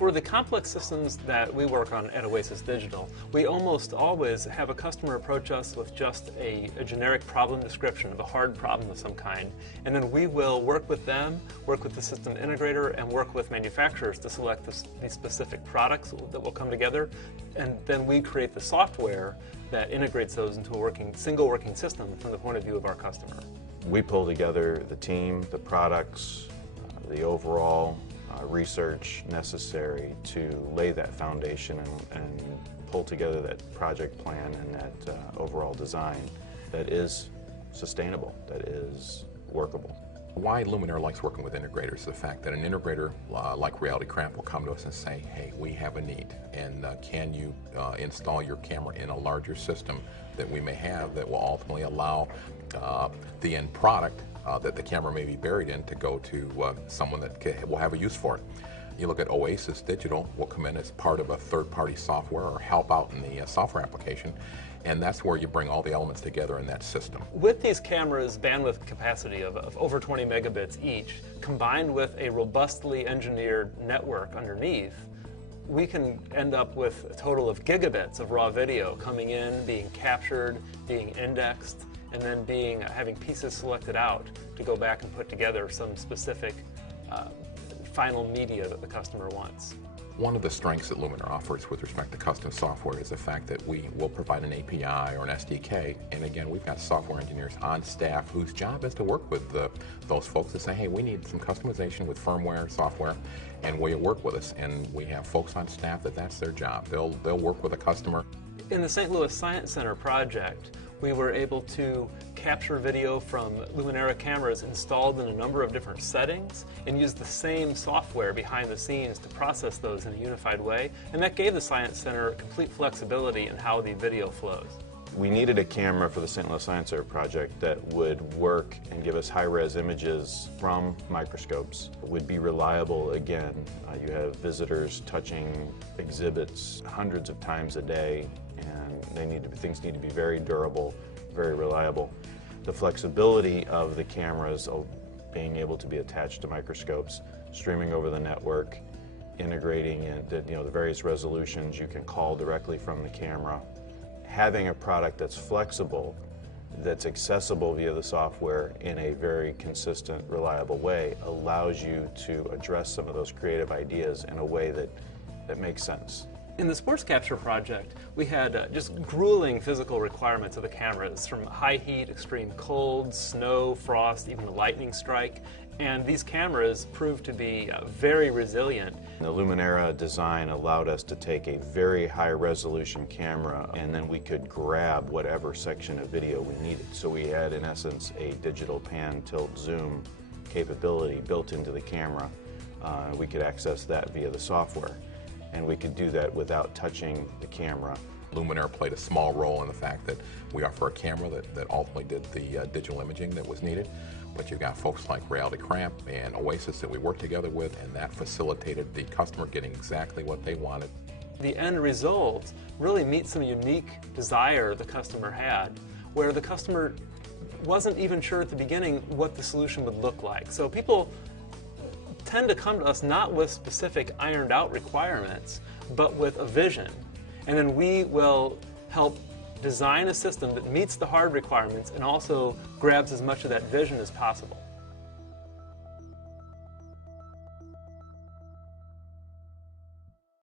For the complex systems that we work on at Oasis Digital, we almost always have a customer approach us with just a generic problem description of a hard problem of some kind, and then we will work with them, work with the system integrator, and work with manufacturers to select the specific products that will come together, and then we create the software that integrates those into a single working system from the point of view of our customer. We pull together the team, the products, the overall research necessary to lay that foundation and pull together that project plan and that overall design that is sustainable, that is workable. Why Lumenera likes working with integrators is the fact that an integrator like Reality Cramp will come to us and say, hey, we have a need, and can you install your camera in a larger system that we may have that will ultimately allow the end product that the camera may be buried in to go to someone that will have a use for it. You look at Oasis Digital, will come in as part of a third-party software or help out in the software application, and that's where you bring all the elements together in that system. With these cameras' bandwidth capacity of over 20 megabits each, combined with a robustly engineered network underneath, we can end up with a total of gigabits of raw video coming in, being captured, being indexed, and then having pieces selected out to go back and put together some specific final media that the customer wants. One of the strengths that Lumenera offers with respect to custom software is the fact that we will provide an API or an SDK, and again, we've got software engineers on staff whose job is to work with those folks to say, hey, we need some customization with firmware, software, and will you work with us? And we have folks on staff that's their job. They'll work with a customer. In the St. Louis Science Center project, we were able to capture video from Lumenera cameras installed in a number of different settings and use the same software behind the scenes to process those in a unified way, and that gave the Science Center complete flexibility in how the video flows. We needed a camera for the St. Louis Science Center project that would work and give us high-res images from microscopes. It would be reliable again. You have visitors touching exhibits hundreds of times a day, and things need to be very durable, very reliable. The flexibility of the cameras being able to be attached to microscopes, streaming over the network, integrating the various resolutions you can call directly from the camera. Having a product that's flexible, that's accessible via the software in a very consistent, reliable way allows you to address some of those creative ideas in a way that makes sense. In the sports capture project, we had just grueling physical requirements of the cameras, from high heat, extreme cold, snow, frost, even a lightning strike, and these cameras proved to be very resilient. The Lumenera design allowed us to take a very high resolution camera, and then we could grab whatever section of video we needed. So we had, in essence, a digital pan, tilt, zoom capability built into the camera. We could access that via the software, and we could do that without touching the camera. Lumenera played a small role in the fact that we offer a camera that ultimately did the digital imaging that was needed. But you've got folks like Reality Cramp and Oasis that we worked together with, and that facilitated the customer getting exactly what they wanted. The end result really meets some unique desire the customer had, where the customer wasn't even sure at the beginning what the solution would look like. So people tend to come to us not with specific ironed out requirements, but with a vision. And then we will help design a system that meets the hard requirements and also grabs as much of that vision as possible.